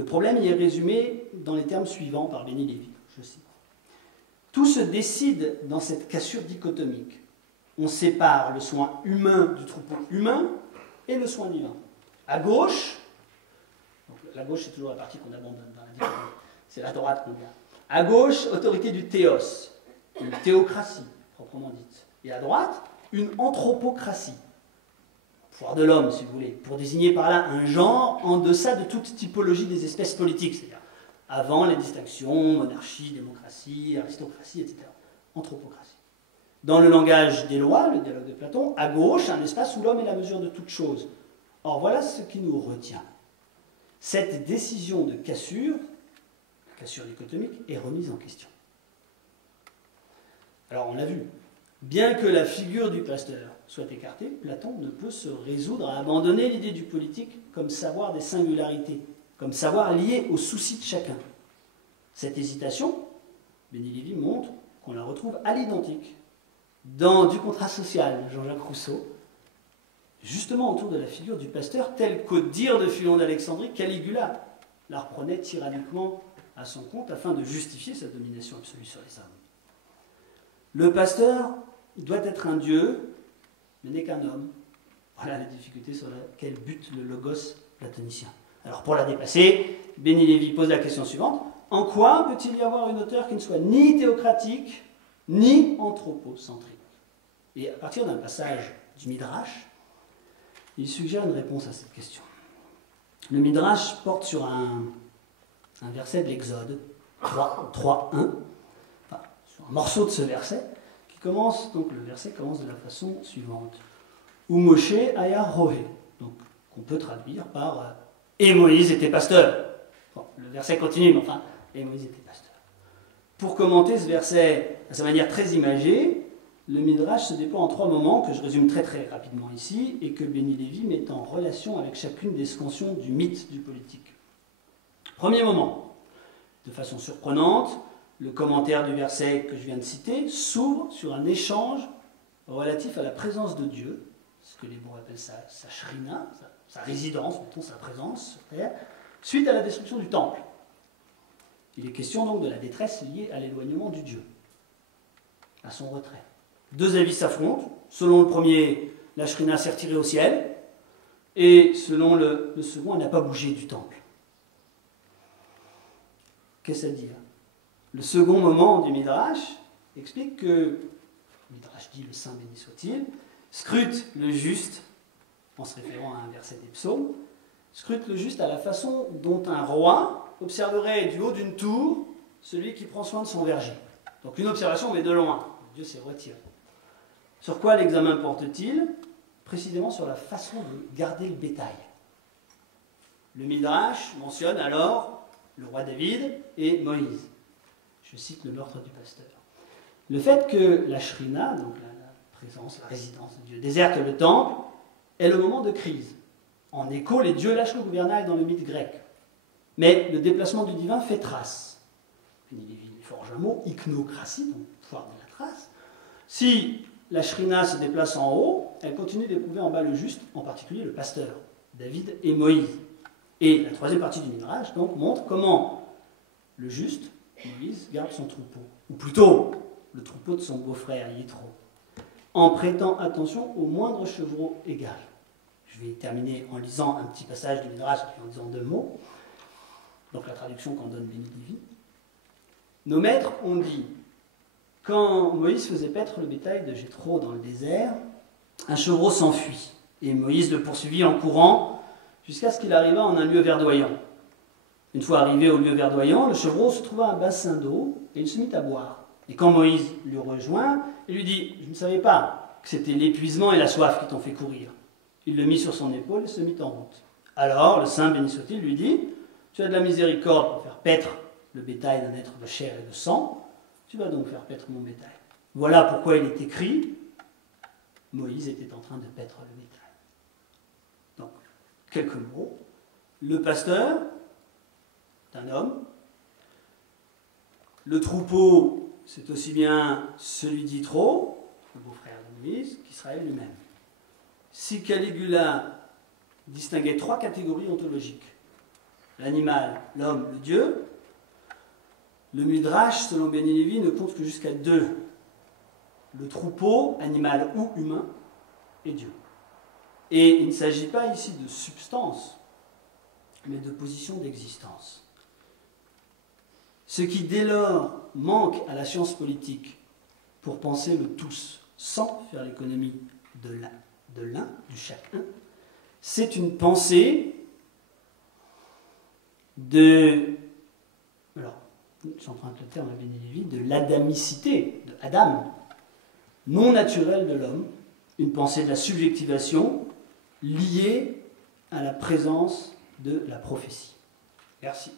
Le problème y est résumé dans les termes suivants par Benny Lévy, je cite. Tout se décide dans cette cassure dichotomique. On sépare le soin humain du troupeau humain et le soin divin. À gauche, donc la gauche c'est toujours la partie qu'on abandonne dans la dichotomie, c'est la droite qu'on garde. À gauche, autorité du théos, une théocratie proprement dite. Et à droite, une anthropocratie, pouvoir de l'homme si vous voulez, pour désigner par là un genre en deçà de toute typologie des espèces politiques, c'est-à-dire avant les distinctions, monarchie, démocratie, aristocratie, etc. Anthropocratie. Dans le langage des lois, le dialogue de Platon, à gauche, un espace où l'homme est la mesure de toute chose. Or, voilà ce qui nous retient. Cette décision de cassure, la cassure dichotomique, est remise en question. Alors, on l'a vu, bien que la figure du pasteur soit écartée, Platon ne peut se résoudre à abandonner l'idée du politique comme savoir des singularités, comme savoir lié aux soucis de chacun. Cette hésitation, Benny Lévy montre qu'on la retrouve à l'identique dans Du contrat social de Jean-Jacques Rousseau, justement autour de la figure du pasteur, telle qu'au dire de Philon d'Alexandrie, Caligula la reprenait tyranniquement à son compte afin de justifier sa domination absolue sur les hommes. Le pasteur doit être un dieu, mais n'est qu'un homme. Voilà la difficulté sur laquelle bute le logos platonicien. Alors pour la dépasser, Benny Lévy pose la question suivante. En quoi peut-il y avoir une auteur qui ne soit ni théocratique, ni anthropocentrique? Et à partir d'un passage du Midrash, il suggère une réponse à cette question. Le Midrash porte sur un verset de l'Exode, 3.1, enfin, sur un morceau de ce verset, qui commence, donc le verset commence de la façon suivante. Ou Moshe aya rohe, donc qu'on peut traduire par et Moïse était pasteur. Bon, le verset continue, mais enfin, et Moïse était pasteur. Pour commenter ce verset de sa manière très imagée, le Midrash se déploie en 3 moments que je résume très très rapidement ici et que Benny Lévy met en relation avec chacune des scansions du mythe du politique. Premier moment, de façon surprenante, le commentaire du verset que je viens de citer s'ouvre sur un échange relatif à la présence de Dieu, ce que les Hébreux appellent sa shrina, sa résidence, mettons sa présence sur terre, suite à la destruction du temple. Il est question donc de la détresse liée à l'éloignement du Dieu, à son retrait. 2 avis s'affrontent. Selon le premier, la shrina s'est retirée au ciel, et selon le second, elle n'a pas bougé du temple. Qu'est-ce à dire? Le second moment du Midrash explique que, le Midrash dit le saint béni soit-il, scrute le juste, en se référant à un verset des psaumes, scrute le juste à la façon dont un roi observerait du haut d'une tour celui qui prend soin de son verger. Donc une observation, mais de loin. Dieu s'est retiré. Sur quoi l'examen porte-t-il? Précisément sur la façon de garder le bétail. Le Midrash mentionne alors le roi David et Moïse. Je cite le meurtre du pasteur. Le fait que la shrina, donc la présence, la résidence de Dieu, déserte le temple, est le moment de crise. En écho, les dieux lâchent le gouvernail dans le mythe grec. Mais le déplacement du divin fait trace. Il forge un mot, iconocratie, donc pouvoir de la trace. Si la shrina se déplace en haut, elle continue d'éprouver en bas le juste, en particulier le pasteur, David et Moïse. Et la troisième partie du Midrash donc montre comment le juste, Moïse, garde son troupeau. Ou plutôt, le troupeau de son beau-frère, Yitro, en prêtant attention au moindre chevreau égal. Je vais terminer en lisant un petit passage du Midrash et en disant 2 mots. Donc la traduction qu'en donne Benny Lévy. Nos maîtres ont dit, quand Moïse faisait paître le bétail de Jéthro dans le désert, un chevreau s'enfuit, et Moïse le poursuivit en courant jusqu'à ce qu'il arriva en un lieu verdoyant. Une fois arrivé au lieu verdoyant, le chevreau se trouva un bassin d'eau, et il se mit à boire. Et quand Moïse le rejoint, il lui dit, je ne savais pas que c'était l'épuisement et la soif qui t'ont fait courir. Il le mit sur son épaule et se mit en route. Alors, le saint béni soit-il lui dit, tu as de la miséricorde pour faire paître le bétail d'un être de chair et de sang, tu vas donc faire paître mon bétail. Voilà pourquoi il est écrit, Moïse était en train de paître le bétail. Donc, quelques mots. Le pasteur, c'est un homme. Le troupeau, c'est aussi bien celui d'Yitro, le beau-frère de Moïse, qu'Israël lui-même. Si Caligula distinguait 3 catégories ontologiques, l'animal, l'homme, le Dieu, le Midrash, selon Beni Lévi, ne compte que jusqu'à 2. Le troupeau, animal ou humain, et Dieu. Et il ne s'agit pas ici de substance, mais de position d'existence. Ce qui dès lors manque à la science politique pour penser le tous, sans faire l'économie de l'un, du chacun, c'est une pensée de, alors, j'emprunte le terme à Beni Lévi, de l'adamicité, de Adam, non naturelle de l'homme, une pensée de la subjectivation liée à la présence de la prophétie. Merci.